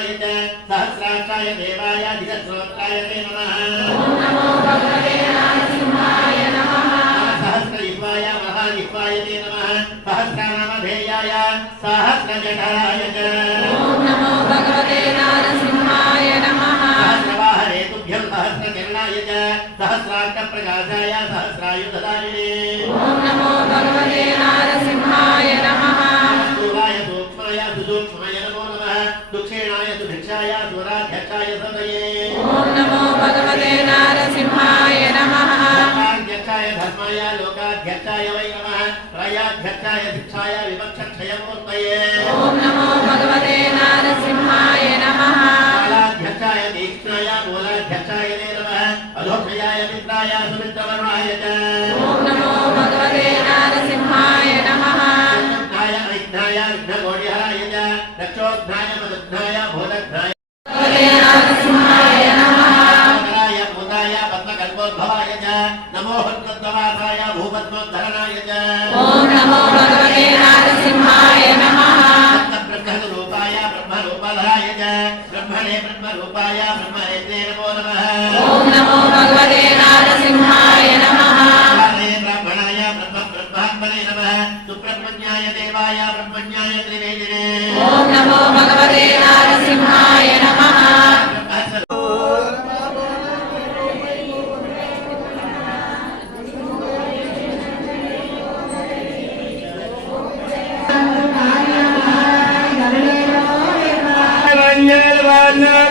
सहस्रवदनाय च सहस्राक्षाय देवाय दिगश्रोत्राय ते नमः। ओम नमो भगवते नरसिंहाय नमः। सहस्रजिह्वाय महाजिह्वाय ते नमः। सहस्रनामधेयाय सहस्रजठराय च ओम नमो भगवते नरसिंहाय नमः। सहस्रवाहने तुभ्यं सहस्रकिरणाय च सहस्रार्कप्रकाशाय सहस्रायुधधारिणे ओम नमो भगवते नरसिंहाय नमः। स्थूलाय सूक्ष्माय सुसूक्ष्माय नमो नमः। दुक्षेणाय सुभिक्षाय सुराध्यक्षाय सदये ओम नमो भगवते नरसिंहाय नमः। धर्माध्यक्षाय धर्माय लोकाध्यक्षाय वै नमः। त्रयाध्यक्षाय शिक्षाय विवक्षक्षयमूर्तये ओम नमो भगवते नरसिंहाय नमः। कालाध्यक्षाय तीक्ष्णाय मूलाध्यक्षाय ते नमः। अधोक्षयाय मित्राय सुमित्रवर्णाय च ओम नमो भगवते नरसिंहाय नमः। विघ्नाय अविघ्नाय विघ्नगौर्यहराय च रक्षोघ्नाय मदघ्नाय भूतघ्नाय भगवते नरसिंहाय नमः। भूताय पद्मकल्पोद्भवाय च नमो हृत्कद्वासाय भूपद्मोद्धरणाय च ओम नमो भगवते नरसिंहाय नमः। ब्रह्मरूपाय ब्रह्मरूपधराय च ब्रह्मणे ब्रह्मरूपाय ब्रह्मनेत्रे नमो नमः। ओम नमो भगवते नरसिंहाय नमः। ब्राह्मणाय ब्रह्मब्रह्मात्मने नमः। सुब्रह्मण्याय देवाय ब्रह्मण्याय त्रिवेदिने ओम नमो भगवते नरसिंहाय नमः।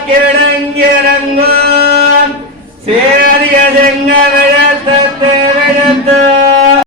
किरणंग रंग सेरिय